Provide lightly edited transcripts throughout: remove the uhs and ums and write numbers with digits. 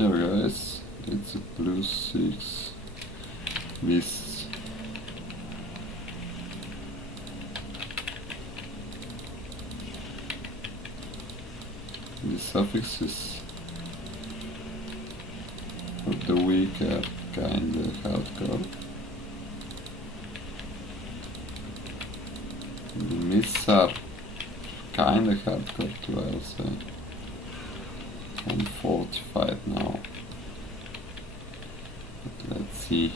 Here guys, it's a +6 with the suffixes of the week are kinda hardcore. The myths are kinda hardcore too, I would say. I'm fortified now. But let's see.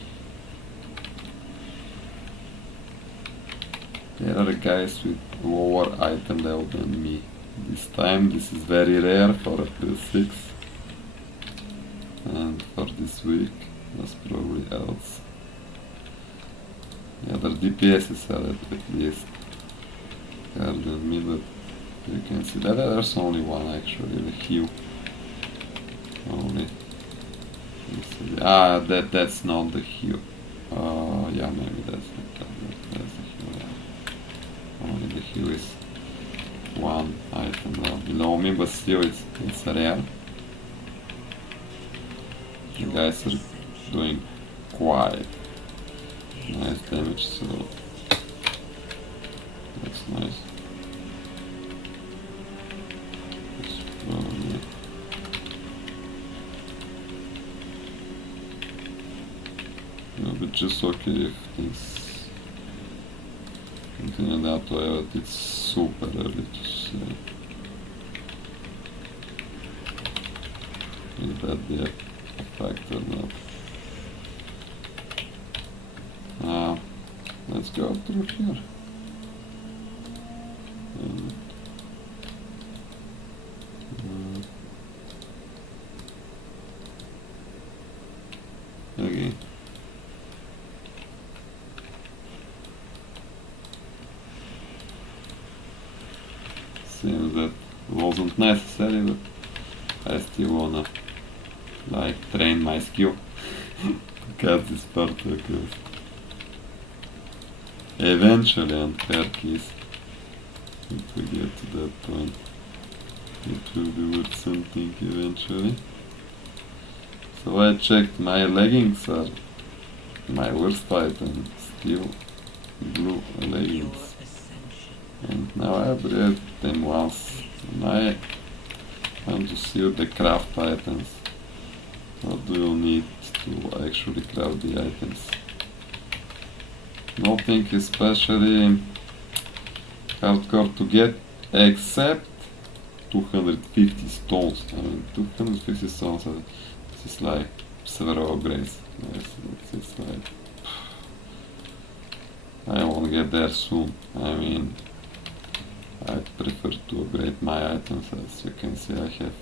There are guys with lower item level than me. This time this is very rare for a +6. And for this week was probably else. The other DPSs are at least higher than me, but you can see that there's only one actually, the Hue. Only. That's not the Hue. Yeah, maybe that's the Hue. Yeah. Only the Hue is one item below me, but still it's rare. You guys are doing quite nice damage, so that's nice. It's probably but just okay if things continue that way, but it's super early to say. Is that the effect or not? Let's go through here. Okay. Seems that wasn't necessary, but I still wanna like train my skill to cut this part because eventually on her keys, if we get to that point, it will be worth something eventually. So I checked, my leggings are my worst item, still blue leggings. And now I upgraded them once, and I want to see the craft items. What do you need to actually craft the items? Nothing especially hardcore to get, except 250 stones. I mean, 250 stones, this is like several upgrades. It's like, I won't get there soon. I mean, I prefer to upgrade my items. As you can see, I have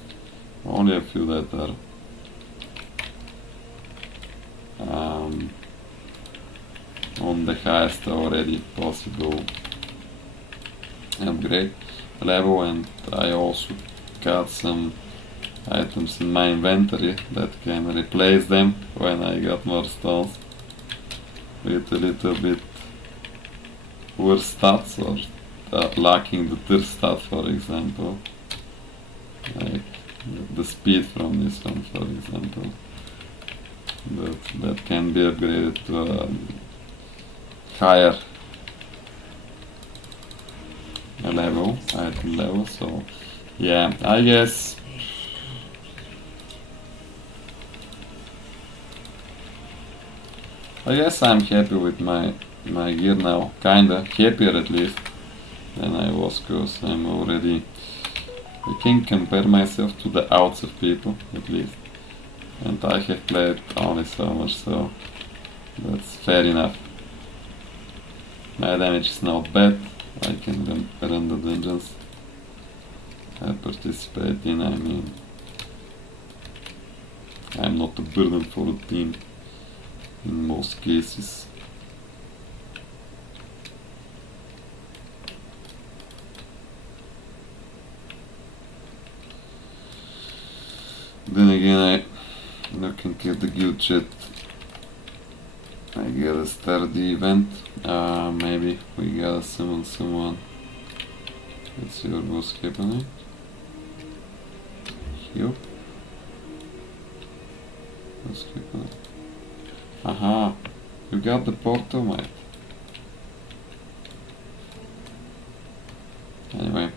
only a few that are on the highest already possible upgrade level, and I also got some items in my inventory that can replace them when I got more stones with a little bit worse stats, or lacking the third stat, for example, like the speed from this one, for example, but that can be upgraded to a higher level, item level. So yeah, I guess I'm happy with my gear now, kinda happier at least than I was, cause I'm already, I can compare myself to the outs of people at least, and I have played only so much, so that's fair enough. My damage is not bad, I can run the dungeons I participate in. I mean, I'm not a burden for the team in most cases. Then again, I looking at the guild chat, I gotta start the event. Maybe we gotta summon someone. Let's see what was happening. Here. Let's click on it. Aha! You got the portal, mate. Anyway.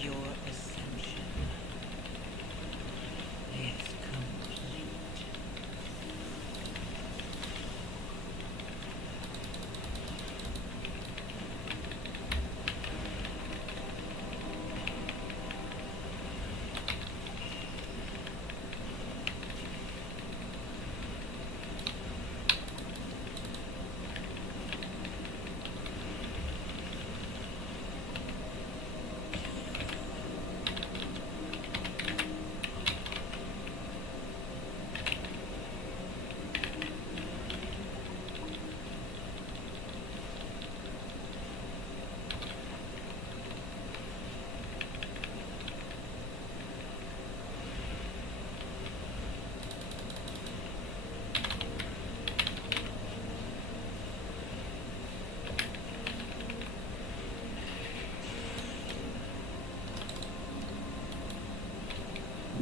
Your ascension is complete.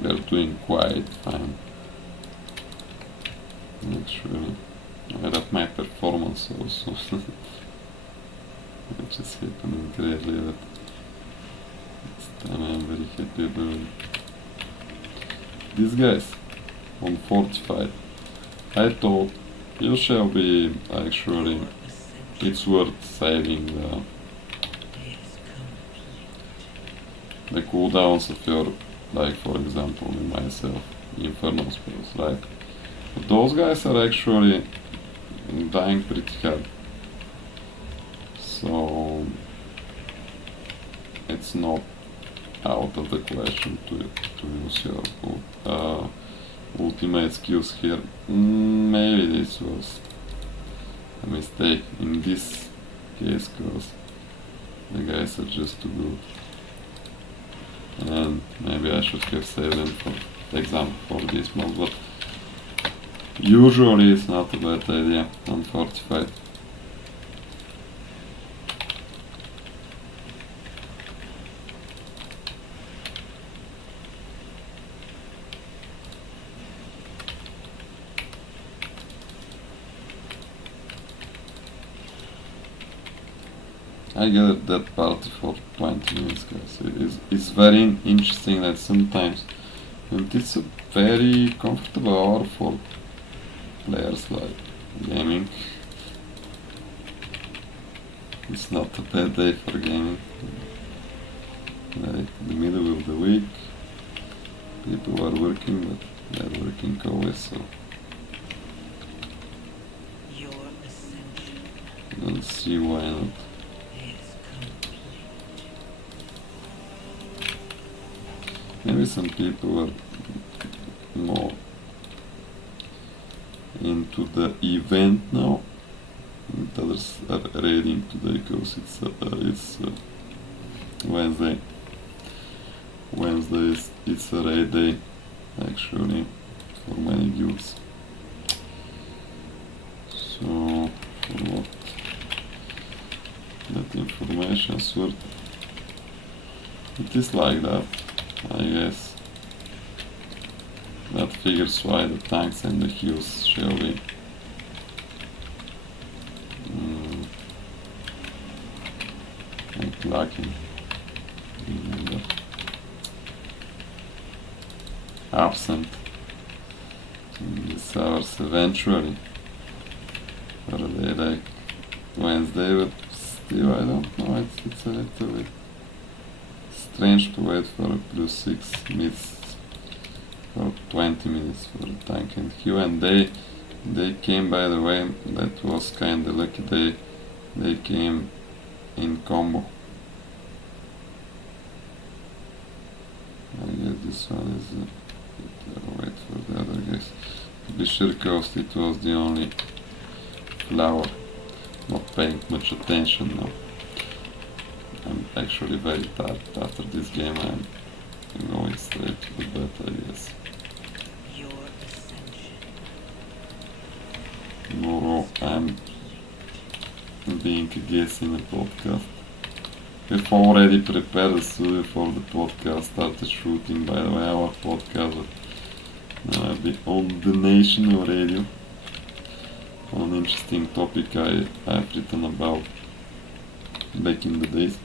They're doing quite fine. Actually, I read my performance also, which is happening greatly, but this time I'm very happy about it. These guys on 45. I thought you shall be actually, Your ascension it's worth saving is complete. the cooldowns of your, like for example in myself, Inferno spells, right? But those guys are actually dying pretty hard. So it's not out of the question to use your ultimate skills here. Maybe this was a mistake in this case, because the guys are just too good. And maybe I should have saved them for example for this mod, but usually it's not a bad idea on Fortified. I get that party for 20 minutes, guys. It's very interesting that sometimes, and it's a very comfortable hour for players like gaming. It's not a bad day for gaming. Like the middle of the week, people are working, but they're working always, so Your ascension I don't see why not. is complete. Maybe some people are more into the event now, and others are raiding today because it's Wednesday. Wednesday it's a raid day actually for many guilds. So for what that information's worth, it is like that, I guess. That figures why the tanks and the heals shall be like lacking. Remember, absent in these hours eventually. Or a day like Wednesday, but still I don't know, it's a little bit strange to wait for a plus 6 minutes for 20 minutes for the tank and Q, and they came, by the way, that was kinda lucky, they came in combo. I guess this one is wait for the other guys. To be sure, Coast, it was the only flower. Not paying much attention now. I'm actually very tired after this game. I'm going straight to the bed, I guess. Your ascension. Tomorrow I'm being a guest in a podcast. We've already prepared the studio for the podcast, started shooting, by the way, our podcast will now be on the national radio. On an interesting topic I've written about back in the days.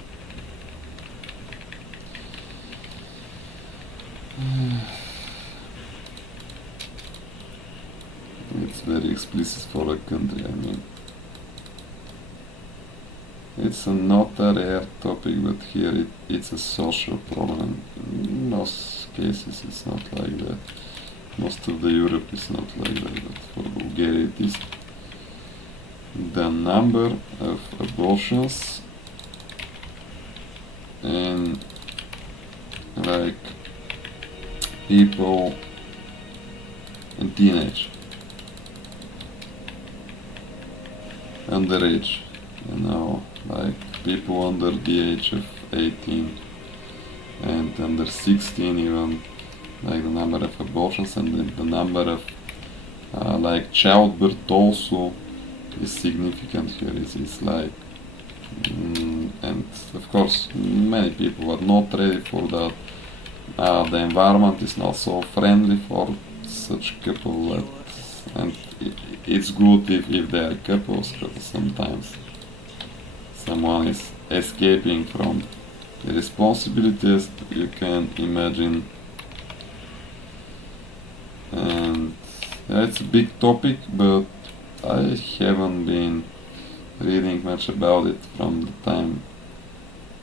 It's very explicit for a country, I mean. It's not a rare topic, but here it's a social problem. In most cases it's not like that. Most of the Europe is not like that, but for Bulgaria it is. The number of abortions and like people in teenage, underage, you know, like people under the age of 18 and under 16 even, like the number of abortions and the number of like childbirth also is significant here. It's like and of course many people are not ready for that. The environment is not so friendly for such couple, and it's good if they are couples, because sometimes someone is escaping from the responsibilities, you can imagine. And yeah, it's a big topic, but I haven't been reading much about it from the time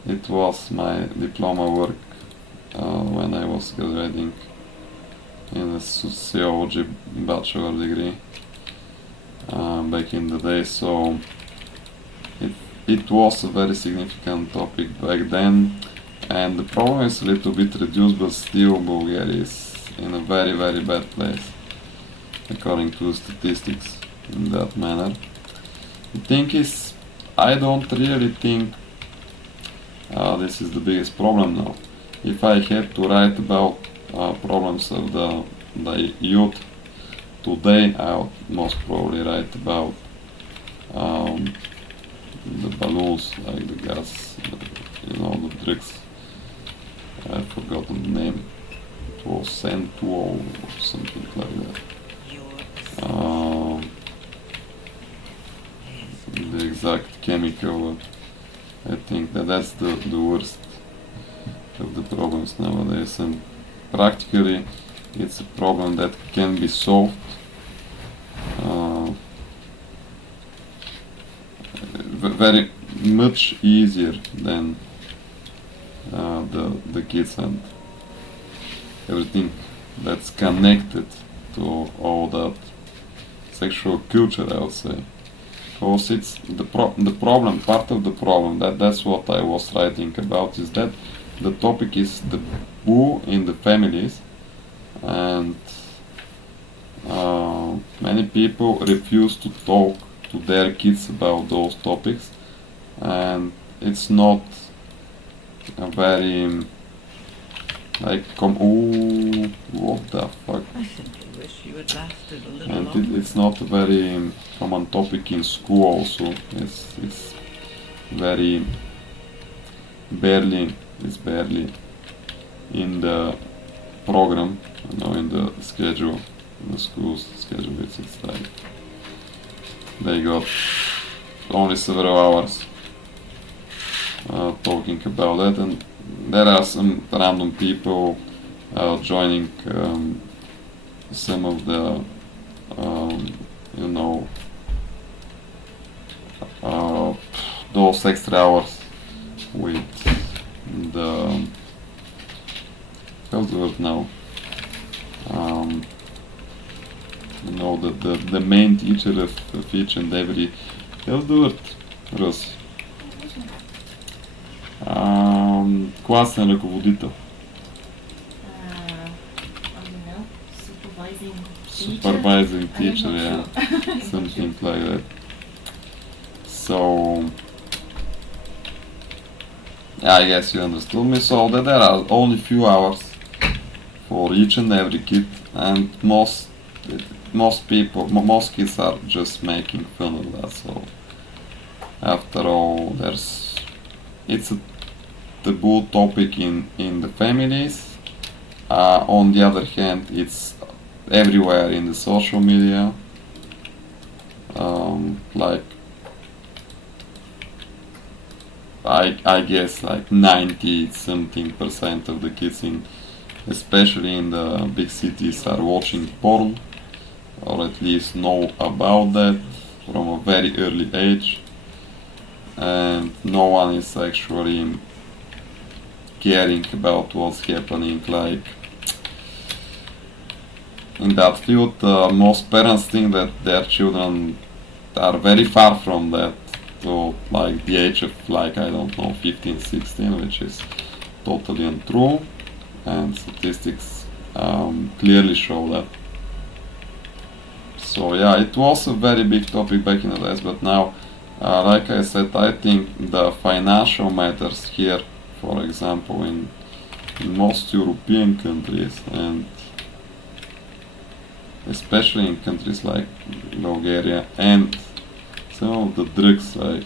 it was my diploma work when I was graduating in a sociology bachelor degree back in the day, so it was a very significant topic back then, and the problem is a little bit reduced, but still Bulgaria is in a very very bad place according to statistics in that manner. The thing is, I don't really think this is the biggest problem now. If I had to write about problems of the youth today, I would most probably write about the balloons, like the gas, you know, the drugs. I've forgotten the name. It was Centuol or something like that. Your The exact chemical. I think that's the worst of the problems nowadays, and practically it's a problem that can be solved very much easier than the kids and everything that's connected to all that sexual culture, I would say. Because it's the problem, part of the problem, that's what I was writing about, is that the topic is the taboo in the families, and many people refuse to talk to their kids about those topics, and it's not a very like ooh, what the fuck. I simply wish you had lasted a little And longer. it's not a very common topic in school also. It's very barely in the program, you know, in the schedule, in the school's schedule. It's like they got only several hours talking about that, and there are some random people joining some of the you know those extra hours with the, how's the word now? You know, the main teacher of each and every, how's the word, Rosi? Класен ръководител. I don't know, Supervising teacher, I'm yeah. not sure. I'm not Something sure. like that. So, I guess you understood me. So that there are only few hours for each and every kid, and most people, most kids are just making fun of that. So after all, it's a taboo topic in the families. On the other hand, it's everywhere in the social media. Like I guess like 90 something percent of the kids especially in the big cities are watching porn, or at least know about that from a very early age, and no one is actually caring about what's happening. Like in that field, most parents think that their children are very far from that to like the age of, like, I don't know, 15, 16, which is totally untrue, and statistics clearly show that. So yeah, it was a very big topic back in the days, but now, like I said, I think the financial matters here, for example, in most European countries, and especially in countries like Bulgaria, and some of the drugs, like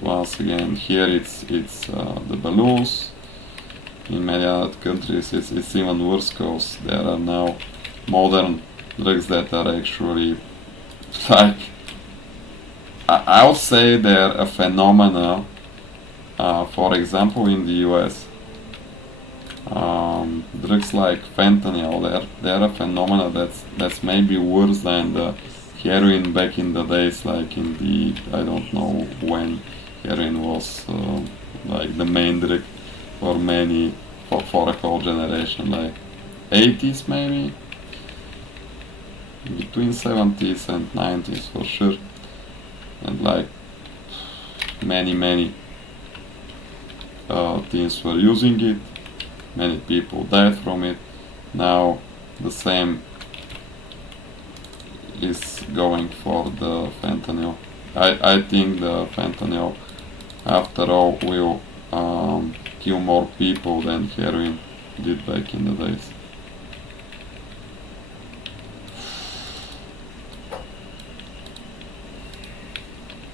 once again here it's the balloons. In many other countries it's even worse, because there are now modern drugs that are actually like, I would say they're a phenomena. For example, in the US, drugs like fentanyl, they're a phenomena that's maybe worse than the heroin back in the days, like in the, I don't know when heroin was like the main drug for many, for a whole generation, like 80s maybe, between 70s and 90s for sure, and like many teens were using it, many people died from it. Now the same is going for the fentanyl. I think the fentanyl, after all, will kill more people than heroin did back in the days.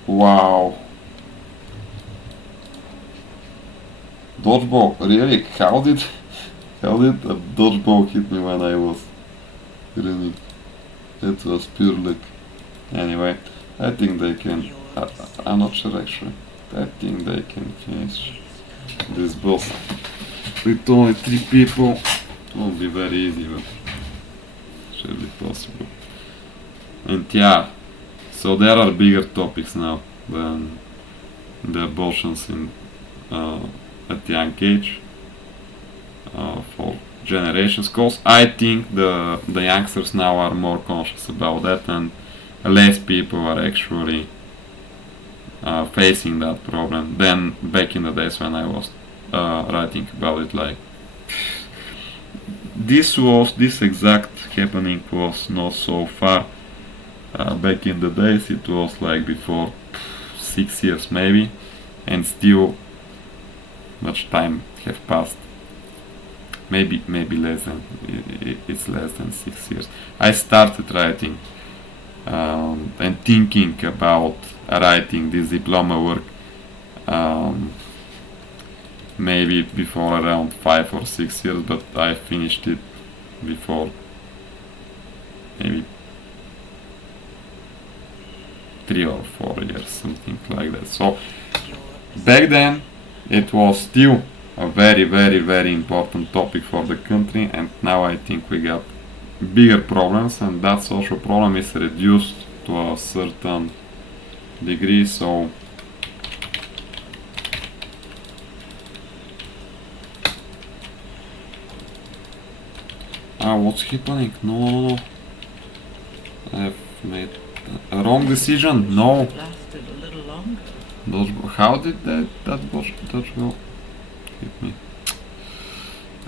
Wow. Dodgeball, really? How did a dodgeball hit me when I was running? That was pure luck. Anyway, I think they can. I'm not sure actually. I think they can finish this boss with only 3 people. It won't be very easy, but should be possible. And yeah, so there are bigger topics now than the abortions in at young age for generations. Cause I think the youngsters now are more conscious about that, and less people are actually facing that problem than back in the days when I was writing about it. Like this exact happening was not so far back in the days. It was like before 6 years maybe, and still much time have passed. Maybe less than, it's less than 6 years. I started writing and thinking about writing this diploma work maybe before around 5 or 6 years, but I finished it before maybe 3 or 4 years, something like that. So back then it was still a very important topic for the country, and now I think we got bigger problems, and that social problem is reduced to a certain degree. So What's happening? No, no, no. I've made a wrong decision. No. It lasted a little longer. Dodgeball. How did that dodgeball hit me?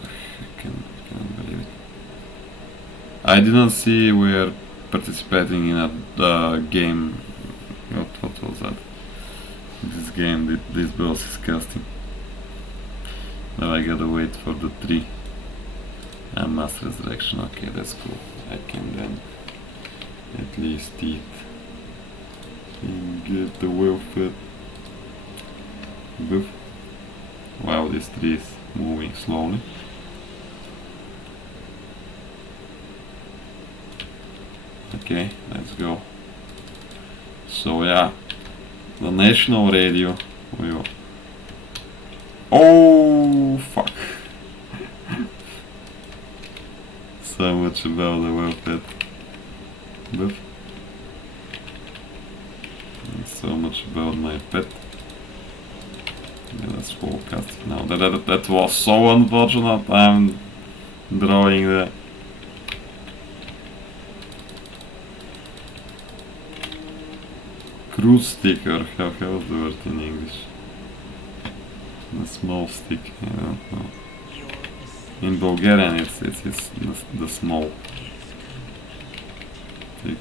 I can't believe it. I didn't see we're participating in a game. What was that? This game, this boss is casting. Now I gotta wait for the 3. Mass resurrection. Okay, that's cool. I can then at least eat and get the well-fed buff. Wow, this tree is moving slowly. Okay, let's go. So yeah, the national radio will... Oh fuck! So much about the well-fed buff. And so much about my pet. Yeah, that's forecast now. That was so unfortunate. I'm drawing the... crude stick, or how's the word in English? The small stick, I don't know. In Bulgarian it's the small stick,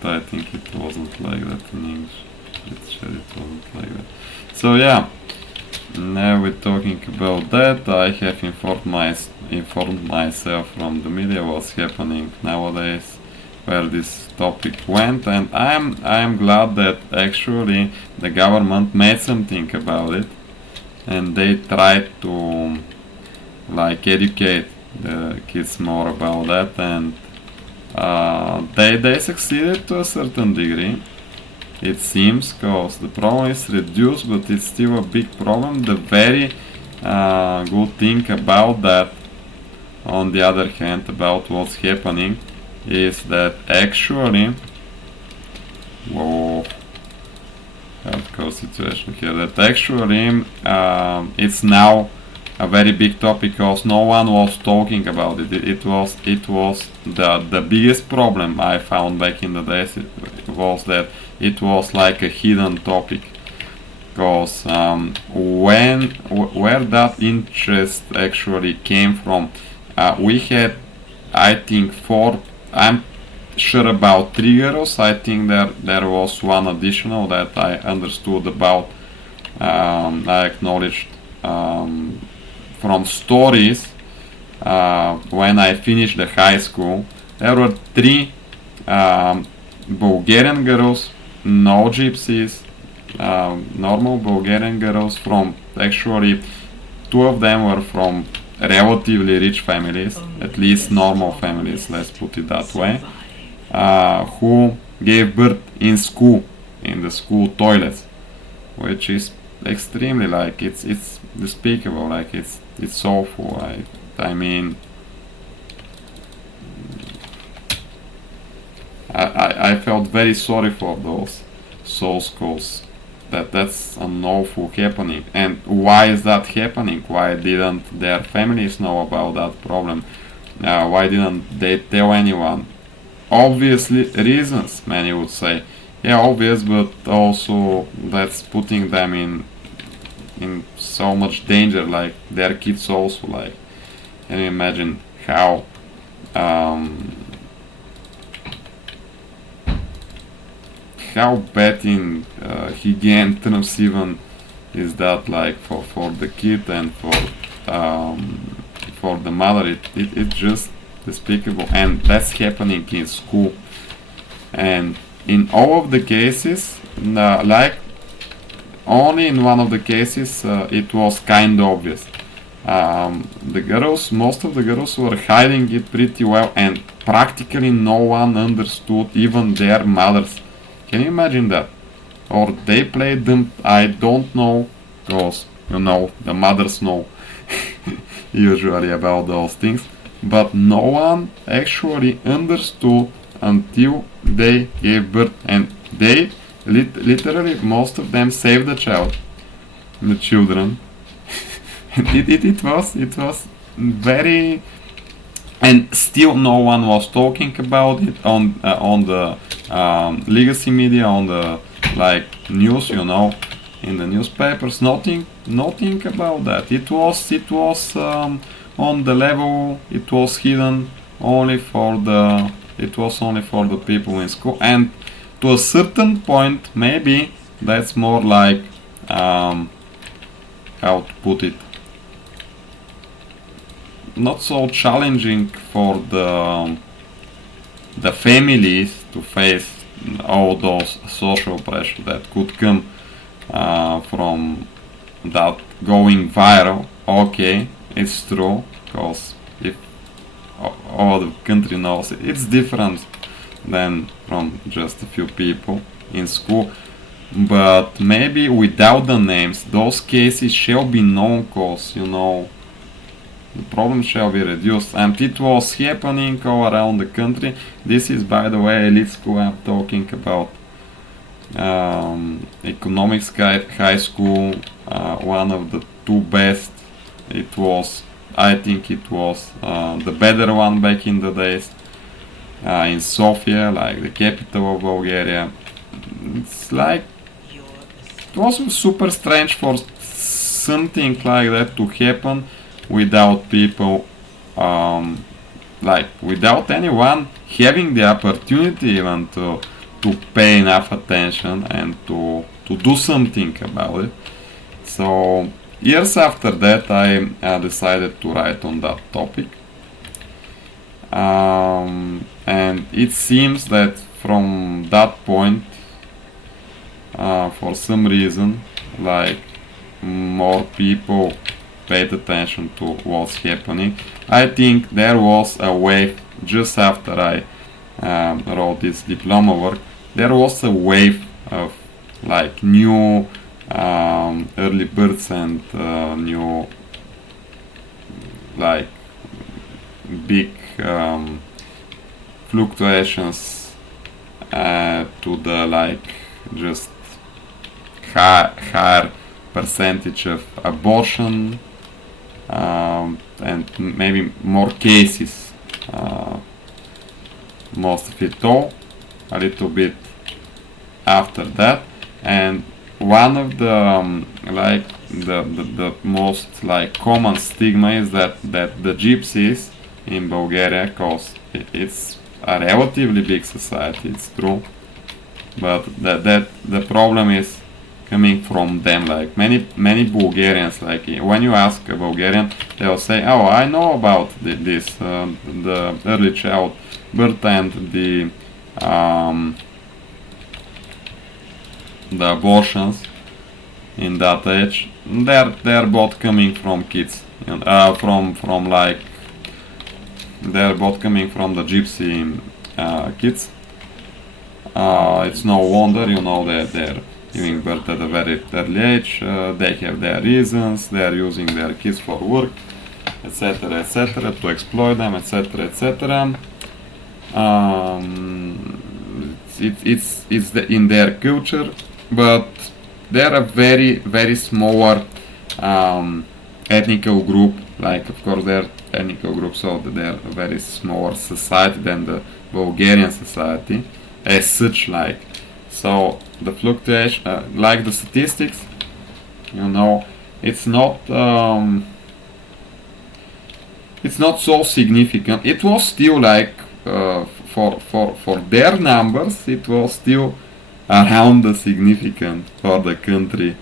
but I think it wasn't like that in English. It wasn't like that. So yeah, now we're talking about that. I have informed myself from the media what's happening nowadays, where this topic went, and I'm glad that actually the government made something about it, and they tried to like educate the kids more about that, and they succeeded to a certain degree, it seems, because the problem is reduced, but it's still a big problem. The very good thing about that, on the other hand, about what's happening, is that actually, whoa, hardcore situation here, that actually it's now a very big topic, because no one was talking about it. It was the biggest problem I found back in the days. It was that it was like a hidden topic, because where that interest actually came from, we had, I think, 4. I'm sure about 3 girls. I think there was one additional that I understood about. I acknowledged from stories when I finished the high school. There were 3 Bulgarian girls, no gypsies, normal Bulgarian girls. From actually 2 of them were from relatively rich families, at least normal families, let's put it that way, who gave birth in school, in the school toilets, which is extremely, like, it's despicable, like it's awful. I mean, I felt very sorry for those souls, cause that's an awful happening. And why is that happening? Why didn't their families know about that problem? Why didn't they tell anyone? Obviously reasons, many would say. Yeah, obvious, but also that's putting them in so much danger, like their kids also. Like, can you imagine how bad in hygiene terms even is that, like for the kid and for the mother. It's just despicable, and that's happening in school. And in all of the cases, like only in one of the cases it was kind of obvious. The girls, most of the girls were hiding it pretty well, and practically no one understood, even their mothers. Can you imagine that? Or they played them, I don't know, because, you know, the mothers know usually about those things, but no one actually understood until they gave birth, and they literally, most of them saved the children. And it was very and still no one was talking about it on the legacy media, on the like news, you know, in the newspapers. Nothing about that. It was on the level. It was hidden only for the. It was only for the people in school, and to a certain point, maybe that's more like how to put it, not so challenging for the families to face all those social pressure that could come from that going viral. Okay, it's true, because if all the country knows it, it's different than from just a few people in school. But maybe without the names, those cases shall be known, cause you know the problem shall be reduced, and it was happening all around the country. This is, by the way, elite school I'm talking about. Economics high school, one of the two best. It was, I think it was the better one back in the days. In Sofia, like the capital of Bulgaria. It's like, it was super strange for something like that to happen without people, like without anyone having the opportunity even to pay enough attention and to do something about it. So years after that, I decided to write on that topic, and it seems that from that point, for some reason, like more people paid attention to what's happening. I think there was a wave just after I wrote this diploma work. There was a wave of like new early birds and new like big fluctuations to the like just higher percentage of abortion, and maybe more cases, most of it all a little bit after that. And one of the like the most like common stigma is that the gypsies in Bulgaria, cause it's a relatively big society, it's true, but that the problem is coming from them. Like many Bulgarians, like when you ask a Bulgarian, they'll say, "Oh, I know about this the early child birth and the abortions in that age. They're both coming from kids, you know, from like they're both coming from the gypsy kids. It's no wonder, you know, that they're giving birth at a very early age. They have their reasons. They are using their kids for work, etc., to exploit them, etc., etc. It's in their culture, but they're a very smaller ethnical group. Like, of course, they're ethnical group, so they're a very smaller society than the Bulgarian society as such. Like, so the fluctuation, like the statistics, you know, it's not so significant. It was still like for their numbers, it was still around the significant for the country.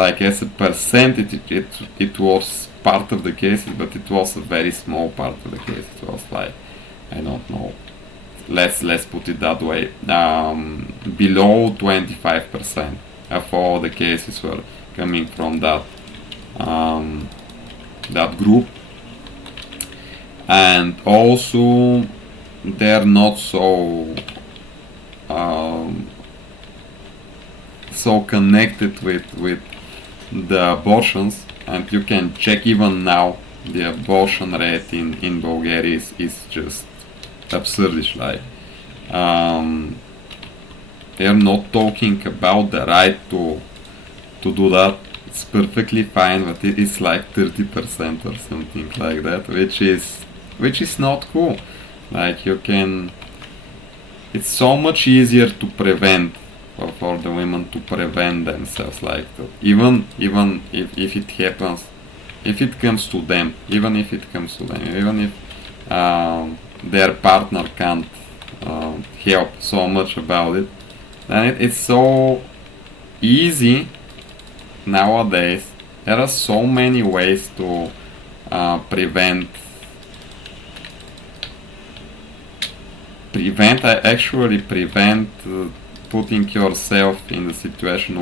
Like as a percentage, it was part of the cases, but it was a very small part of the case. It was like, I don't know, let's put it that way, below 25% of all the cases were coming from that that group. And also they're not so connected with the abortions, and you can check even now the abortion rate in Bulgaria is just absurdish. Like, they're not talking about the right to do that. It's perfectly fine, but it's like 30% or something like that, which is which is not cool. Like you can, it's so much easier to prevent, or for the women to prevent themselves like that. Even if it happens, if it comes to them, even if their partner can't help so much about it, then it's so easy nowadays. There are so many ways to prevent putting yourself in the situation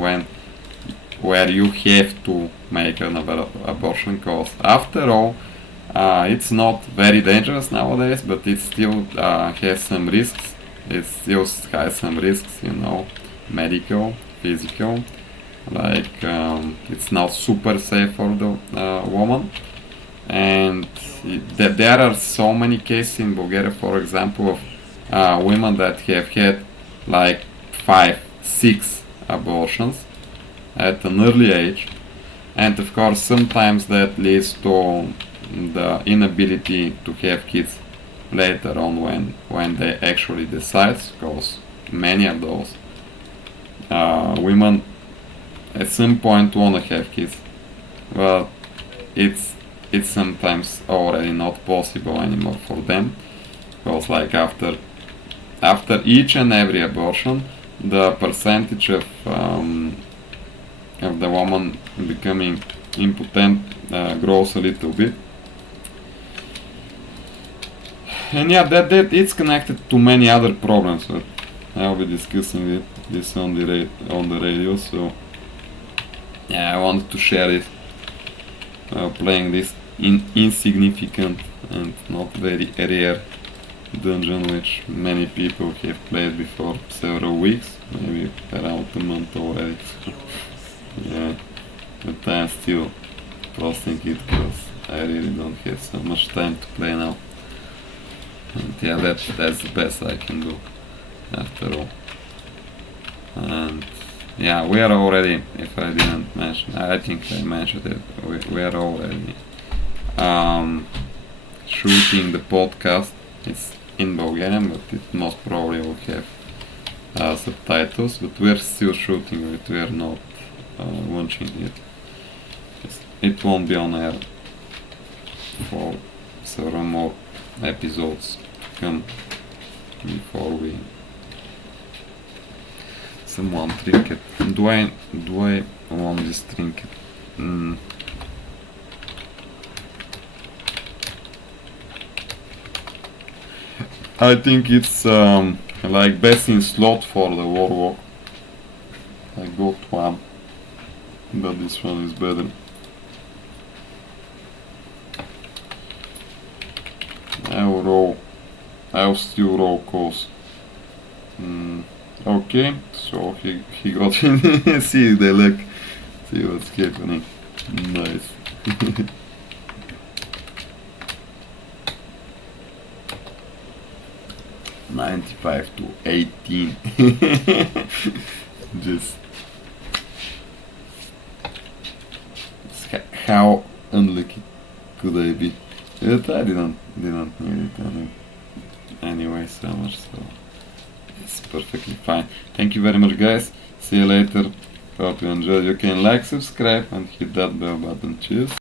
where you have to make an abortion, because after all it's not very dangerous nowadays, but it still has some risks. It still has some risks, you know, medical, physical. Like it's not super safe for the woman. And there are so many cases in Bulgaria, for example, of women that have had like 5-6 abortions at an early age, and of course sometimes that leads to the inability to have kids later on when they actually decide, because many of those women at some point want to have kids, but it's sometimes already not possible anymore for them, because like after each and every abortion, the percentage of the woman becoming impotent grows a little bit. And yeah, that it's connected to many other problems, but I'll be discussing this on the radio. So yeah, I wanted to share it, playing this insignificant and not very rare dungeon, which many people have played before several weeks, maybe around a month already. Yeah, but I'm still posting it because I really don't have so much time to play now. And yeah, that's the best I can do after all. And yeah, we are already, if I didn't mention, I think I mentioned it, we are already shooting the podcast. It's in Bulgarian, but it most probably will have subtitles, but we're still shooting it, we are not launching it. It won't be on air for several more episodes to come before we... Someone trinket. Do I want this trinket? I think it's like best in slot for the warlock. I got one, but this one is better. I'll still roll calls. Okay, so he got in. See the luck. See what's happening. Nice. $95-18. Just how unlucky could I be? But I didn't need it anyway so much, so it's perfectly fine. Thank you very much, guys. See you later. Hope you enjoyed. You can like, subscribe, and hit that bell button. Cheers.